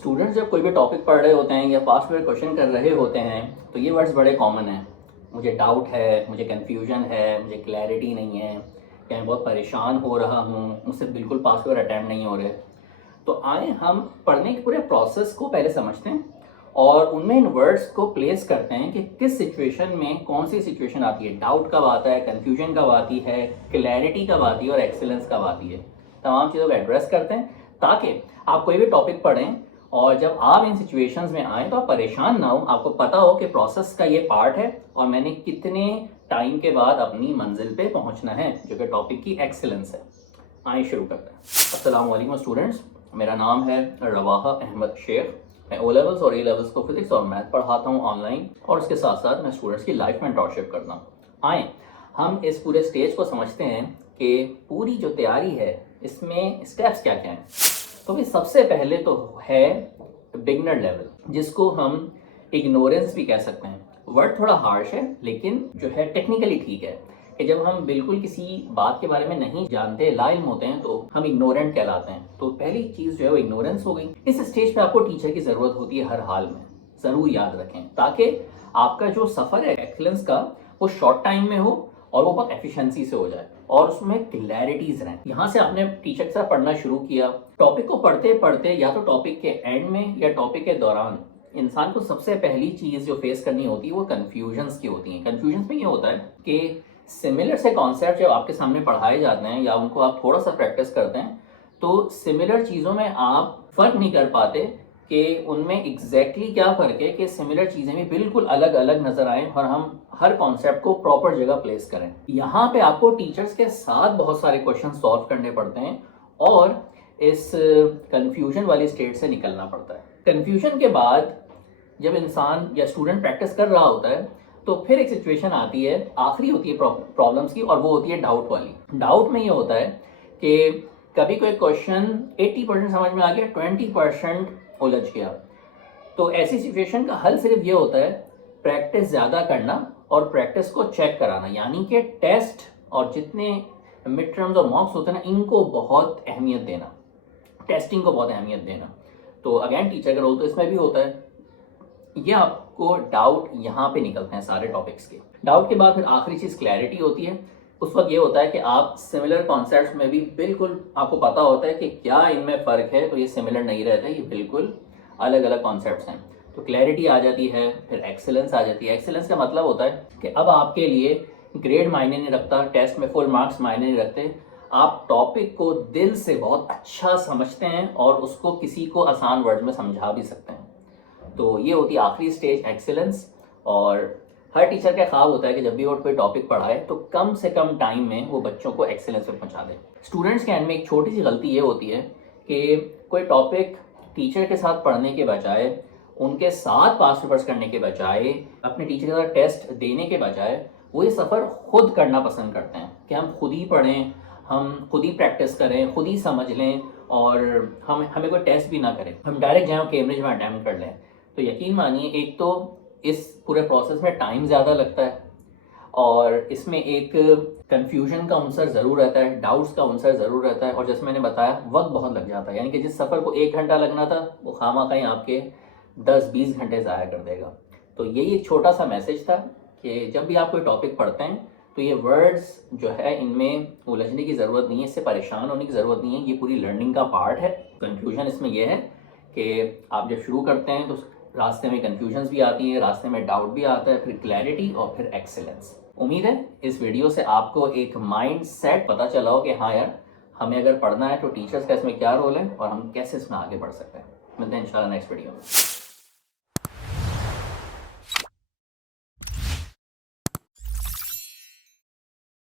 Students जब कोई भी टॉपिक पढ़ रहे होते हैं या पास्ट में क्वेश्चन कर रहे होते हैं तो ये वर्ड्स बड़े कॉमन हैं। मुझे डाउट है, मुझे कन्फ्यूजन है, मुझे क्लैरिटी नहीं है, या मैं बहुत परेशान हो रहा हूँ, मुझसे बिल्कुल पास पेपर अटैम्प्ट नहीं हो रहे। तो आए हम पढ़ने के पूरे प्रोसेस को पहले समझते हैं और उनमें इन वर्ड्स को प्लेस करते हैं कि किस सिचुएशन में कौन सी सिचुएशन आती है, डाउट कब आता है, कन्फ्यूजन कब आती है, क्लैरिटी कब आती है और एक्सेलेंस कब आती है। तमाम चीज़ों को एड्रेस करते हैं ताकि आप कोई भी टॉपिक पढ़ें और जब आप इन सिचुएशंस में आएँ तो आप परेशान ना हो, आपको पता हो कि प्रोसेस का ये पार्ट है और मैंने कितने टाइम के बाद अपनी मंजिल पे पहुंचना है, जो कि टॉपिक की एक्सेलेंस है। आइए शुरू करते हैं। अस्सलाम वालेकुम स्टूडेंट्स, मेरा नाम है रवाहा अहमद शेख। मैं ओ लेवल्स और ए लेवल्स को फिजिक्स और मैथ पढ़ाता हूँ ऑनलाइन और उसके साथ साथ मैं स्टूडेंट्स की लाइफ मेंटरशिप करता हूँ। आए हम इस पूरे स्टेज को समझते हैं कि पूरी जो तैयारी है इसमें स्टेप्स क्या क्या हैं। तो भी सबसे पहले तो है बिगनर लेवल, जिसको हम इग्नोरेंस भी कह सकते हैं। वर्ड थोड़ा हार्श है लेकिन जो है टेक्निकली ठीक है कि जब हम बिल्कुल किसी बात के बारे में नहीं जानते, लाइल्म होते हैं, तो हम इग्नोरेंट कहलाते हैं। तो पहली चीज़ जो है वो इग्नोरेंस हो गई। इस स्टेज पे आपको टीचर की ज़रूरत होती है हर हाल में, ज़रूर याद रखें, ताकि आपका जो सफ़र है एक्सीलेंस का वो शॉर्ट टाइम में हो और वो बहुत एफिशिएंसी से हो जाए और उसमें क्लैरिटीज रहें। यहाँ से आपने टीचर के साथ पढ़ना शुरू किया, टॉपिक को पढ़ते पढ़ते या तो टॉपिक के एंड में या टॉपिक के दौरान इंसान को सबसे पहली चीज़ जो फेस करनी होती है वो कन्फ्यूजन्स की होती है। कन्फ्यूजन्स में ये होता है कि सिमिलर से कॉन्सेप्ट जब आपके सामने पढ़ाए जाते हैं या उनको आप थोड़ा सा प्रैक्टिस करते हैं तो सिमिलर चीज़ों में आप फ़र्क नहीं कर पाते कि उनमें एग्जैक्टली क्या फ़र्क है, कि सिमिलर चीज़ें भी बिल्कुल अलग अलग नज़र आएँ और हम हर कॉन्सेप्ट को प्रॉपर जगह प्लेस करें। यहाँ पे आपको टीचर्स के साथ बहुत सारे क्वेश्चन सॉल्व करने पड़ते हैं और इस कन्फ्यूजन वाली स्टेट से निकलना पड़ता है। कन्फ्यूजन के बाद जब इंसान या स्टूडेंट प्रैक्टिस कर रहा होता है तो फिर एक सिचुएशन आती है, आखिरी होती है प्रॉब्लम्स की, और वो होती है डाउट वाली। डाउट में ये होता है कि कभी कोई क्वेश्चन 80% समझ में आ गया, 20% उलझ गया। तो ऐसी सिचुएशन का हल सिर्फ ये होता है प्रैक्टिस ज़्यादा करना और प्रैक्टिस को चेक कराना, यानी कि टेस्ट और जितने मिड टर्म्स और मॉक्स होते हैं ना, इनको बहुत अहमियत देना, टेस्टिंग को बहुत अहमियत देना। तो अगेन टीचर का रोल तो इसमें भी होता है। ये आपको डाउट यहाँ पे निकलते हैं सारे टॉपिक्स के। डाउट के बाद फिर आखिरी चीज़ क्लैरिटी होती है। उस वक्त ये होता है कि आप सिमिलर कॉन्सेप्ट्स में भी बिल्कुल आपको पता होता है कि क्या इनमें फ़र्क है, तो ये सिमिलर नहीं रहता, ये बिल्कुल अलग अलग कॉन्सेप्ट्स हैं। तो क्लैरिटी आ जाती है, फिर एक्सेलेंस आ जाती है। एक्सेलेंस का मतलब होता है कि अब आपके लिए ग्रेड मायने नहीं रखता, टेस्ट में फुल मार्क्स मायने नहीं रखते, आप टॉपिक को दिल से बहुत अच्छा समझते हैं और उसको किसी को आसान वर्ड में समझा भी सकते हैं। तो ये होती है आखिरी स्टेज, एक्सेलेंस। और हर टीचर का ख्वाब होता है कि जब भी वो कोई टॉपिक पढ़ाए तो कम से कम टाइम में वो बच्चों को एक्सेलेंस पे पहुंचा दे। स्टूडेंट्स के एंड में एक छोटी सी गलती ये होती है कि कोई टॉपिक टीचर के साथ पढ़ने के बजाय, उनके साथ पास पेपर्स करने के बजाय, अपने टीचर के साथ टेस्ट देने के बजाय वो ये सफ़र खुद करना पसंद करते हैं कि हम खुद ही पढ़ें, हम खुद ही प्रैक्टिस करें, खुद ही समझ लें और हमें कोई टेस्ट भी ना करें, हम डायरेक्ट जाएँ कैम्ब्रिज में अटैम्प्ट कर लें। तो यकीन मानिए, एक तो इस पूरे प्रोसेस में टाइम ज़्यादा लगता है और इसमें एक कन्फ्यूजन का अंसर ज़रूर रहता है, डाउट्स का अंसर ज़रूर रहता है और जैसे मैंने बताया वक्त बहुत लग जाता है। यानी कि जिस सफ़र को 1 घंटा लगना था वो खामखा आपके 10-20 घंटे ज़ाया कर देगा। तो यही एक छोटा सा मैसेज था कि जब भी आप कोई टॉपिक पढ़ते हैं तो ये वर्ड्स जो है इनमें उलझने की ज़रूरत नहीं है, इससे परेशान होने की ज़रूरत नहीं है, ये पूरी लर्निंग का पार्ट है। कन्फ्यूजन इसमें यह है कि आप जब शुरू करते हैं तो रास्ते में कन्फ्यूजन्स भी आती है, रास्ते में डाउट भी आता है, फिर क्लैरिटी और फिर एक्सेलेंस। उम्मीद है इस वीडियो से आपको एक माइंड सेट पता चला हो कि हाँ यार, हमें अगर पढ़ना है तो टीचर्स का इसमें क्या रोल है और हम कैसे इसमें आगे बढ़ सकते हैं। मिलते हैं इंशाल्लाह नेक्स्ट वीडियो में।